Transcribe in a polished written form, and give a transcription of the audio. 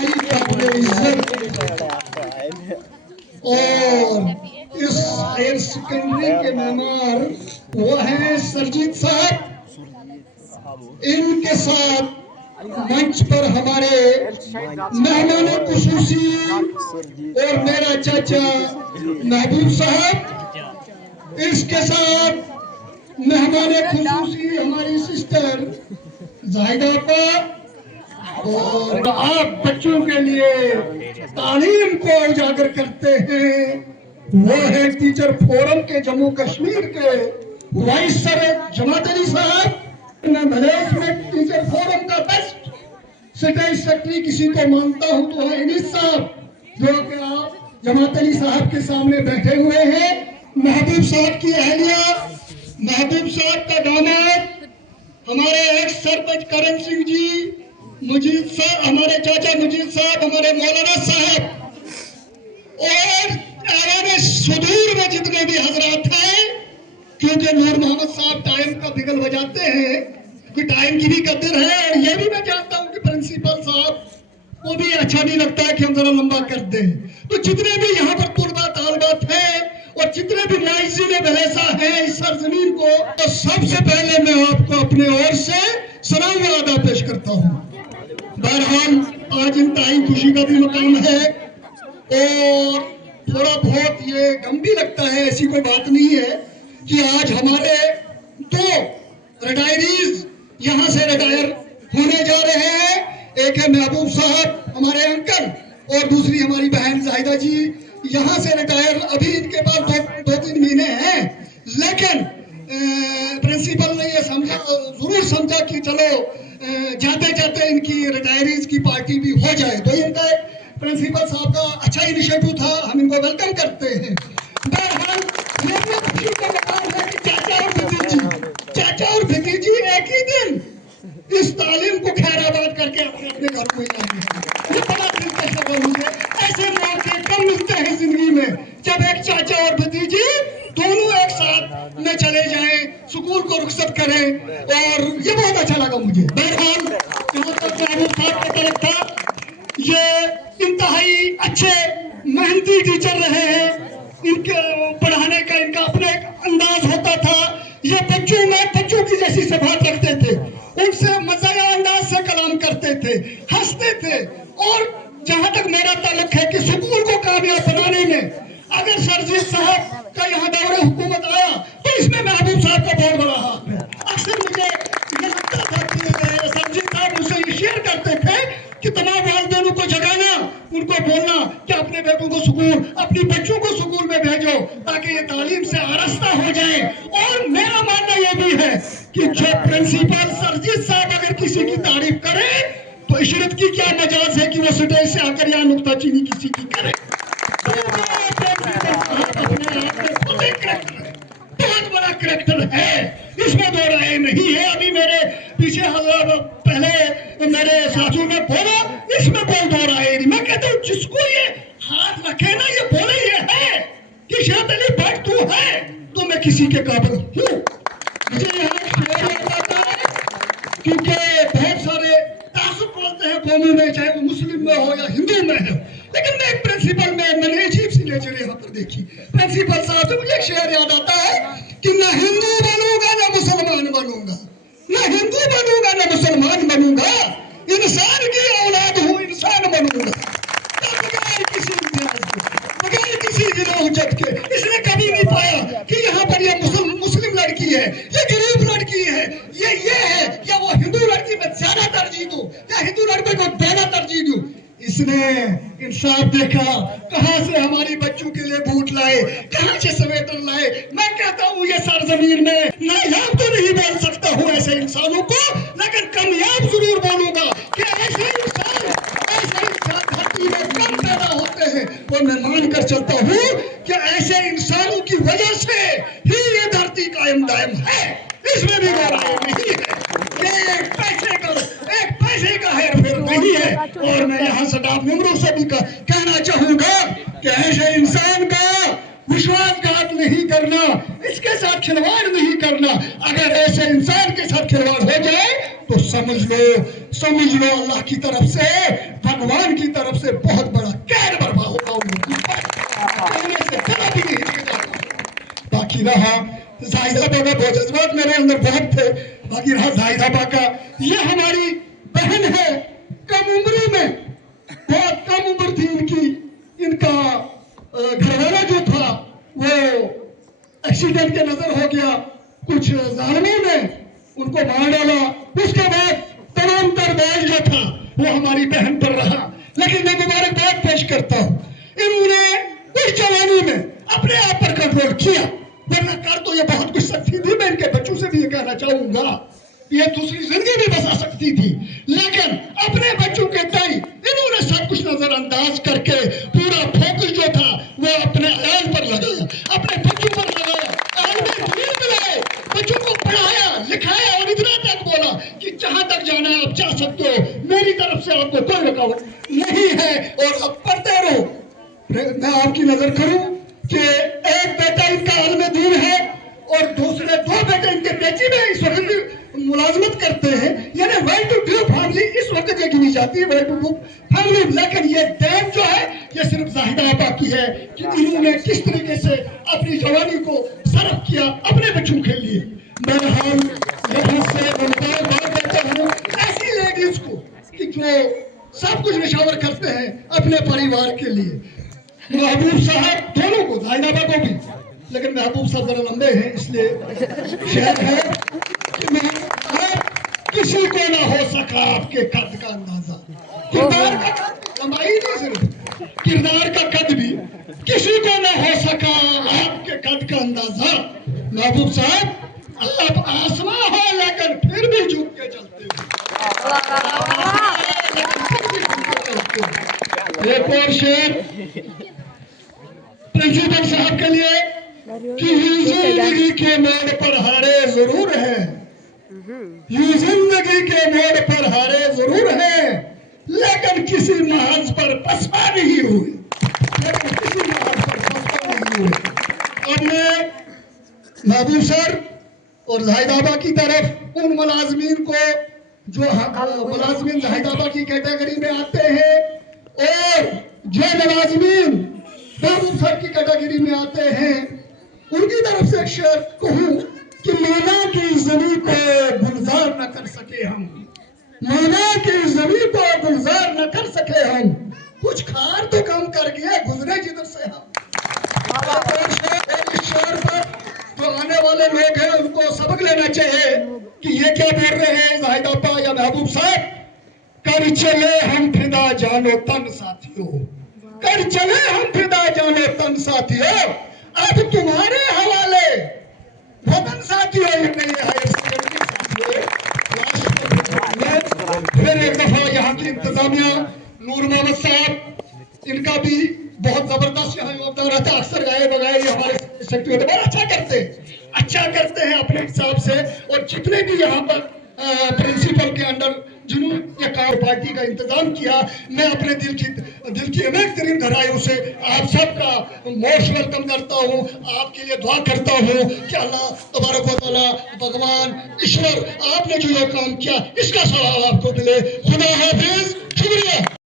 भाई काबिल इज्जत। और इस हायर सेकेंडरी के मेहमान वो हैं सरजीत साहब, इनके साथ मंच पर हमारे मेहमान खुसूसी और मेरा चाचा महबूब साहब, इसके साथ मेहमान खुसूसी हमारी सिस्टर जाहिदा आपा, और आप बच्चों के लिए तालीम को उजागर करते हैं वो है टीचर फोरम के जम्मू कश्मीर के वाइस सर जमात अली साहब। मैनेजमेंट टीचर फोरम का बेस्ट स्टेट सेक्रेटरी किसी को मानता हूं तो है इनिस साहब, जो कि आप जमात अली साहब के सामने बैठे हुए हैं। महबूब साहब की अहलिया, महबूब साहब का दामाद हमारे एक्स सरपंच करम सिंह जी, मुजीद साहब, हमारे चाचा मुजीद साहब, हमारे मौलाना साहब, और आवाम सुदूर में जितने भी हजरात हैं, क्योंकि नूर मोहम्मद साहब टाइम का बिगल बजाते हैं कि टाइम की भी कदर है। और ये भी मैं जानता हूँ कि प्रिंसिपल साहब को भी अच्छा नहीं लगता है कि हम जरा लंबा कर दें। तो जितने भी यहाँ पर तुलबा तालबात हैं और जितने भी माइज़ीन भलेसा है इस सरजमीन को, तो सबसे पहले मैं आपको अपने ओर से सलाम व अदा पेश करता हूँ। बहरहाल आज इंतहाई खुशी का भी मकाम है और थोड़ा बहुत ये गम भी लगता है, ऐसी कोई बात नहीं है कि आज हमारे दो रिटायरीज यहाँ से रिटायर होने जा रहे हैं। एक है महबूब साहब हमारे अंकल और दूसरी हमारी बहन जाहिदा जी यहाँ से रिटायर, अभी इनके पास दो तीन महीने हैं, लेकिन प्रिंसिपल ने ये जरूर समझा कि चलो जाते जाते इनकी रिटायरीज की पार्टी भी हो जाए। तो इनका प्रिंसिपल साहब का अच्छा इनिशिएटिव था, हम इनको वेलकम करते हैं। बहरहाल खुशी का मकाम है कि चाचा और भतीजी एक ही दिन इस तालीम को खैराबाद करके अपने अपने घर को जाएंगे। ये बड़ा दिलचस्प खबर मुझे, ऐसे मौके कम मिलते हैं जिंदगी में जब एक चाचा और भतीजी दोनों एक साथ में चले जाएं, स्कूल को रुखसत करें, और ये बहुत अच्छा लगा मुझे। बहरहाल जहाँ तक महबूब साहब की तरफ था, ये इंतहाई अच्छे मेहनती टीचर रहे हैं, इनके पढ़ाने का इनका अपना एक अंदाज होता था। ये बच्चों की जैसी से बात रखते थे, उनसे मज़ाया अंदाज से कलाम करते थे, हंसते थे। और जहाँ तक मेरा ताल्लुक है कि स्कूल को कामयाब बनाने में अगर सरजीत साहब का यहाँ दौरे हुकूमत आया तो इसमें महबूब साहब का बहुत बड़ा हाथ है। अक्सर मुझे ये लगता था कि सरजीत साहब मुझसे ये शेयर करते थे कि तमाम वालिदैन को जगाना, उनको बोलना कि अपने बेटों को स्कूल, अपनी बच्चों को स्कूल में भेजो ताकि ये तालीम से आरास्ता हो जाए। और मेरा मानना ये भी है कि जो प्रिंसिपल सरजीत साहब अगर किसी की तारीफ करे तो इशरत की क्या मजाज है कि वो स्टेज से आकर यहाँ नुक्ताचीनी किसी की करे। बहुत बड़ा करैक्टर है, इसमें दो राय नहीं है। अभी मेरे पीछे पहले मेरे साथियों ने बोला, इसमें कोई दो राय नहीं। मैं कहता हूँ जिसको ये हाथ रखे ना, ये बोले ये है कि शायद अली भट्ट तू है तो मैं किसी के काबिल हूँ। मुझे यहाँ शेर याद आता है क्योंकि बहुत सारे तासुब बोलते हैं कौमों में, चाहे वो मुस्लिम में हो या हिंदू में हो, लेकिन मैं एक प्रिंसिपल में मैंने अजीब सी नेचर यहाँ पर देखी। प्रिंसिपल साहब से मुझे एक शेर याद आता है कि ना हिंदू बनूंगा ना मुसलमान बनूंगा, ना हिंदू बनूंगा ना मुसलमान बनूंगा, इंसान की औलाद हूँ, इंसान बनूंगा बगैर किसी इम्तियाज के, बगैर किसी गिरोहजत के। इसने कभी नहीं पाया कि यहाँ पर ये मुस्लिम लड़की है, ये गरीब लड़की है, ये है या वो हिंदू लड़की में ज्यादा तरजीह दूं या हिंदू लड़के को ज्यादा तरजीह दूं। इसने इंसाफ देखा, कहां से हमारी बच्चों के लिए बूट लाए, कहां से स्वेटर लाए। मैं कहता हूँ ये सरजमीन में नायाब तो नहीं बोल सकता हूँ ऐसे इंसानों को, लेकिन कामयाब जरूर बोलूंगा कि ऐसे इंसान धरती में कम पैदा होते हैं। और मैं मान कर चलता हूँ कि ऐसे इंसानों की वजह से ही ये धरती कायम दायम है, इसमें भी राय नहीं है। एक पैसे का हेरफेर नहीं है। और मैं यहाँ सदाफ नमरों से भी कहना चाहूंगा कि ऐसे इंसान का विश्वासघात नहीं करना, इसके साथ खिलवाड़ नहीं करना। अगर ऐसे इंसान के साथ खिलवाड़ हो जाए तो समझ लो अल्लाह की तरफ से, भगवान की तरफ ان کے نظر ہو گیا، کچھ ظالموں نے ان کو مار ڈالا. اس کے بعد تمام تر بال جو تھا وہ ہماری بہن پر رہا. لیکن میں مبارکباد پیش کرتا ہوں، انہوں نے اس جوانی میں اپنے آپ پر کنٹرول کیا، ورنہ کر تو یہ بہت کچھ سکتی تھی. میں ان کے بچوں سے بھی یہ کہنا چاہوں گا، یہ دوسری زندگی بھی بسا سکتی تھی، لیکن اپنے بچوں کے تئیں انہوں نے سب کچھ نظر انداز کر کے پورا فوکس جو تھا وہ اپنے عیال پر لگایا، اپنے بچوں پر لگایا، عالم دین میں لگائے، بچوں کو پڑھایا لکھایا اور اتنا تک بولا کہ جہاں تک جانا آپ جا سکتے ہو، میری طرف سے آپ کو کوئی رکاوٹ نہیں ہے اور اب پڑھتے رہو. میں آپ کی نظر کروں کہ ایک بیٹا ان کا عالم دین ہے اور دوسرے دو بیٹے ان کے بیٹی میں اس وقت ملازمت کرتے ہیں، یعنی ویل ٹو ڈو فیملی اس وقت یہ گنی جاتی ہے، ویل ٹو ڈو فیملی. لیکن یہ دین جو ہے یہ صرف زاہدہ آپا کی ہے کہ انہوں نے کس طریقے سے اپنی جوانی کو صرف کیا اپنے بچوں کے لیے. بہرحال یہاں سے میں مبارکباد دیتا ہوں ایسی لیڈیز کو کہ جو سب کچھ نشاور کرتے ہیں اپنے پریوار کے لیے. محبوب صاحب دونوں کو، زاہدہ آپا کو بھی، لیکن محبوب صاحب ذرا لمبے ہیں اس لیے شہر ہے کہ میں کسی کو نہ ہو سکا آپ کے قد کا اندازہ. کردار کا قد، لمبائی نہیں صرف، کردار کا قد بھی کسی کو نہ ہو سکا آپ کے قد کا اندازہ. محبوب صاحب اللہ آسمان ہو لیکن پھر بھی جھک کے چلتے ہو. ایک اور شعر پرنسپل صاحب کے لیے کہ یہ زندگی کے موڑ پر ہارے ضرور ہیں، یہ زندگی کے موڑ پر ہارے ضرور ہیں، لیکن کسی محض پر پسپا نہیں ہوئی، لیکن کسی محض پر پسپا نہیں ہوئی. اب میں محبوب سر اور زاہدہ آپا کی طرف ان ملازمین کو جو ملازمین زاہدہ آپا کی کیٹیگری میں آتے ہیں اور جو ملازمین محبوب سر کی کیٹیگری میں آتے ہیں ان کی طرف سے ایک شعر کہوں کہ مانا کی زمین کو گلزار نہ کر سکے ہم، مانا کی زمین کو گلزار نہ کر سکے ہم، کچھ کھار تو کم کر گئے گزرے جدھر سے ہم. اس شعر پر جو آنے والے لوگ ہیں ان کو سبق لینا چاہیے کہ یہ کیا بول رہے ہیں زاہدہ آپا یا محبوب صاحب. کر چلے ہم فدا جانو تن ساتھیوں، کر چلے ہم فدا جانو تن ساتھیوں، اب تمہارے حوالے وطن ساتھیوں. یہ نہیں ہے پھر ایک دفعہ یہاں کی انتظامیہ نور محمد صاحب ان کا بھی بہت زبردست یہاں یوگدان رہتا ہے. اکثر گائے بگائے یہ ہمارے سیکٹری ہوتے بہت اچھا کرتے ہیں اپنے حساب سے. اور جتنے بھی یہاں پر پرنسپل کے انڈر جنہوں نے کار پارٹی کا انتظام کیا، میں اپنے دل کی انیک ترین گہرائیوں سے آپ سب کا موسٹ ویلکم کرتا ہوں. آپ کے لیے دعا کرتا ہوں کہ اللہ تبارک و تعالیٰ بھگوان ایشور آپ نے جو یہ کام کیا اس کا ثواب آپ کو ملے. خدا حافظ، شکریہ.